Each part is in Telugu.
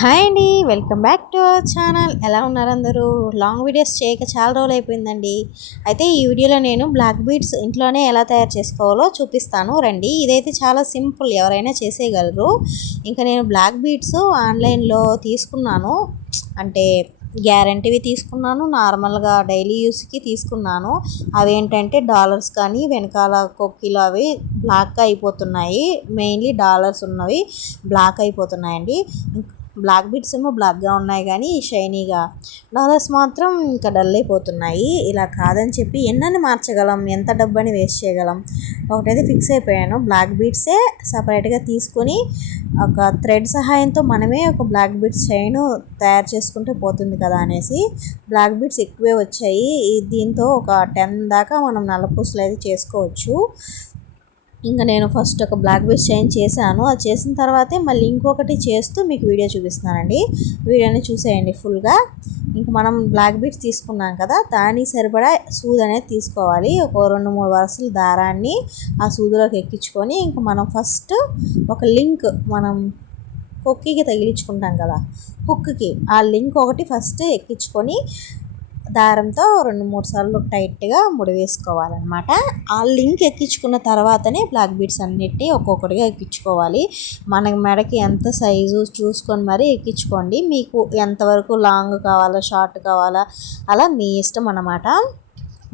హాయ్ అండి, welcome back to our channel. ఎలా ఉన్నారు అందరూ? లాంగ్ వీడియోస్ చేయక చాలా రోజులు అయిపోయిందండి. అయితే ఈ వీడియోలో నేను బ్లాక్ బీడ్స్ ఇంట్లోనే ఎలా తయారు చేసుకోవాలో చూపిస్తాను రండి. ఇదైతే చాలా సింపుల్, ఎవరైనా చేసేయగలరు. ఇంకా నేను బ్లాక్ బీడ్స్ ఆన్లైన్లో తీసుకున్నాను, అంటే గ్యారంటీవి తీసుకున్నాను, నార్మల్గా డైలీ యూస్కి తీసుకున్నాను. అవేంటంటే డాలర్స్ కానీ వెనకాల కొక్కిలు అవి బ్లాక్గా అయిపోతున్నాయి. మెయిన్లీ డాలర్స్ ఉన్నవి బ్లాక్ అయిపోతున్నాయండి. బ్లాక్ బీడ్స్ ఏమో బ్లాక్గా ఉన్నాయి కానీ షైనీగా, డాలర్స్ మాత్రం ఇంకా డల్ అయిపోతున్నాయి. ఇలా కాదని చెప్పి ఎన్నని మార్చగలం, ఎంత డబ్బని వేస్ట్ చేయగలం? ఒకటైతే ఫిక్స్ అయిపోయాను, బ్లాక్ బీడ్సే సపరేట్గా తీసుకొని ఒక థ్రెడ్ సహాయంతో మనమే ఒక బ్లాక్ బీడ్స్ చైన్ తయారు చేసుకుంటే పోతుంది కదా అనేసి బ్లాక్ బీడ్స్ ఎక్కువే వచ్చాయి. దీంతో ఒక 10 దాకా మనం నల్లపూసలు అయితే చేసుకోవచ్చు. ఇంకా నేను ఫస్ట్ ఒక బ్లాక్ బీడ్స్ చైన్ చేశాను. అది చేసిన తర్వాతే మళ్ళీ ఇంకొకటి చేస్తూ మీకు వీడియో చూపిస్తున్నానండి. వీడియోని చూసేయండి ఫుల్గా. ఇంకా మనం బ్లాక్ బీడ్స్ తీసుకున్నాం కదా, దానికి సరిపడా సూది అనేది తీసుకోవాలి. ఒక 2-3 వరుసల దారాన్ని ఆ సూదిలోకి ఎక్కించుకొని ఇంకా మనం ఫస్ట్ ఒక లింక్, మనం కొక్కికి తగిలించుకుంటాం కదా హుక్కి, ఆ లింక్ ఒకటి ఫస్ట్ ఎక్కించుకొని దారంతో 2-3 సార్లు టైట్గా ముడి వేసుకోవాలన్నమాట. ఆ లింక్ ఎక్కించుకున్న తర్వాతనే బ్లాక్ బీడ్స్ అన్నిటినీ ఒక్కొక్కటిగా ఎక్కించుకోవాలి. మన మెడకి ఎంత సైజు చూసుకొని మరీ ఎక్కించుకోండి. మీకు ఎంతవరకు లాంగ్ కావాలా, షార్ట్ కావాలా, అలా మీ ఇష్టం అన్నమాట.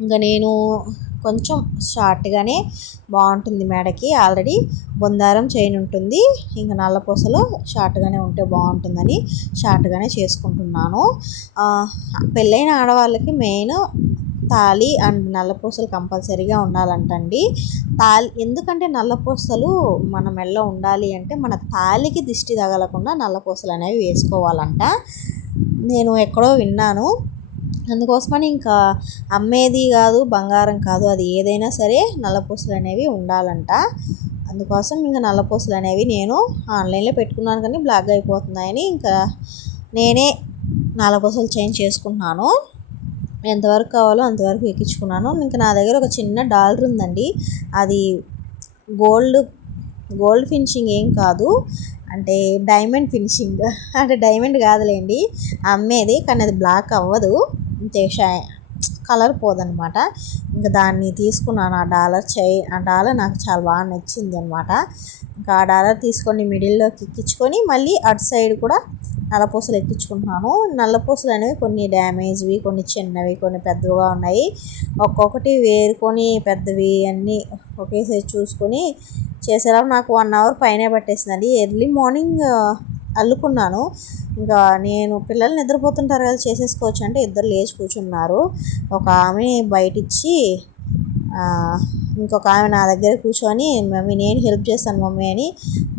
ఇంకా నేను కొంచెం షార్ట్గానే బాగుంటుంది మెడకి, ఆల్రెడీ బొందారం చైన్ ఉంటుంది. ఇంకా నల్లపూసలు షార్ట్గానే ఉంటే బాగుంటుందని షార్ట్గానే చేసుకుంటున్నాను. పెళ్ళైన ఆడవాళ్ళకి మెయిన్ తాళి అండ్ నల్లపూసలు కంపల్సరీగా ఉండాలంటండి. ఎందుకంటే నల్లపూసలు మన మెడలో ఉండాలి అంటే మన తాళికి దిష్టి తగలకుండా నల్లపూసలు అనేవి వేసుకోవాలంట. నేను ఎక్కడో విన్నాను, అందుకోసమని ఇంకా అమ్మేది కాదు, బంగారం కాదు, అది ఏదైనా సరే నల్లపూసలు అనేవి ఉండాలంట. అందుకోసం ఇంకా నల్లపూసలు అనేవి నేను ఆన్లైన్లో పెట్టుకున్నాను కానీ బ్లాక్ అయిపోతున్నాయని ఇంకా నేనే నల్లపూసలు చేంజ్ చేసుకుంటున్నాను. ఎంతవరకు కావాలో అంతవరకు ఎక్కించుకున్నాను. ఇంకా నా దగ్గర ఒక చిన్న డాలర్ ఉందండి, అది గోల్డ్ ఫినిషింగ్ ఏం కాదు, అంటే డైమండ్ ఫినిషింగ్, అంటే డైమండ్ కాదులేండి అమ్మేది, కానీ అది బ్లాక్ అవ్వదు, అంతే కలర్ పోదనమాట. ఇంకా దాన్ని తీసుకున్నాను. ఆ డాలర్ నాకు చాలా బాగా నచ్చింది అనమాట. ఇంకా ఆ డాలర్ తీసుకొని మిడిల్లోకి ఎక్కించుకొని మళ్ళీ అటు సైడ్ కూడా నల్లపూసలు ఎక్కించుకుంటున్నాను. నల్లపూసలు అనేవి కొన్ని డ్యామేజ్వి, కొన్ని చిన్నవి, కొన్ని పెద్దవిగా ఉన్నాయి. ఒక్కొక్కటి వేరుకొని పెద్దవి అన్నీ ఒకేసారి చూసుకొని చేసేలా నాకు 1 అవర్ పైనే పట్టేసిందండి. Early morning అల్లుకున్నాను. ఇంకా నేను పిల్లలు నిద్రపోతుంటారు కదా, చేసేసుకోవచ్చు అంటే ఇద్దరు లేచి కూర్చున్నారు. ఒక ఆమె బయటిచ్చి ఇంకొక ఆమె నా దగ్గర కూర్చొని మమ్మీ నేను హెల్ప్ చేస్తాను మమ్మీ అని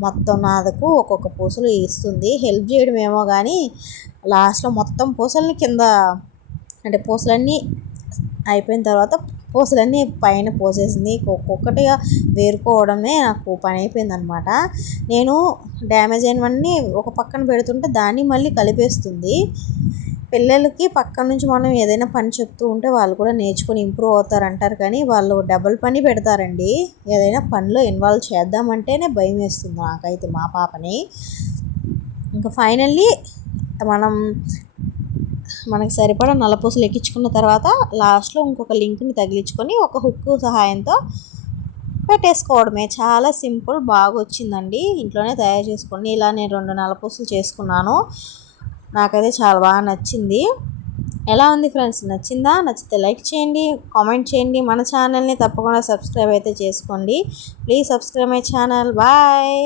మొత్తం నాదకు ఒక్కొక్క పూసలు ఇస్తుంది. హెల్ప్ చేయడం ఏమో కానీ లాస్ట్లో మొత్తం పూసలని కింద, అంటే పూసలన్నీ అయిపోయిన తర్వాత పూసలన్నీ పైన పోసేసింది. ఒక్కొక్కటిగా వేరుకోవడమే నాకు పని అయిపోయింది అనమాట. నేను డ్యామేజ్ అయినవన్నీ ఒక పక్కన పెడుతుంటే దాన్ని మళ్ళీ కలిపేస్తుంది. పిల్లలకి పక్కన నుంచి మనం ఏదైనా పని చెప్తూ ఉంటే వాళ్ళు కూడా నేర్చుకొని ఇంప్రూవ్ అవుతారంటారు, కానీ వాళ్ళు డబుల్ పని పెడతారండి. ఏదైనా పనిలో ఇన్వాల్వ్ చేద్దామంటేనే భయం వేస్తుంది నాకైతే, మా పాపని. ఇంకా ఫైనల్లీ మనకి సరిపడా నల్లపూసలు ఎక్కించుకున్న తర్వాత లాస్ట్లో ఇంకొక లింక్ని తగిలించుకొని ఒక హుక్ సహాయంతో పెట్టేసుకోవడమే. చాలా సింపుల్, బాగా వచ్చిందండి. ఇంట్లోనే తయారు చేసుకోండి. ఇలా నేను 2 నల్లపూసలు చేసుకున్నాను. నాకైతే చాలా బాగా నచ్చింది. ఎలా ఉంది ఫ్రెండ్స్? నచ్చిందా? నచ్చితే లైక్ చేయండి, కామెంట్ చేయండి. మన ఛానల్ని తప్పకుండా సబ్స్క్రైబ్ అయితే చేసుకోండి. Please subscribe my channel. Bye.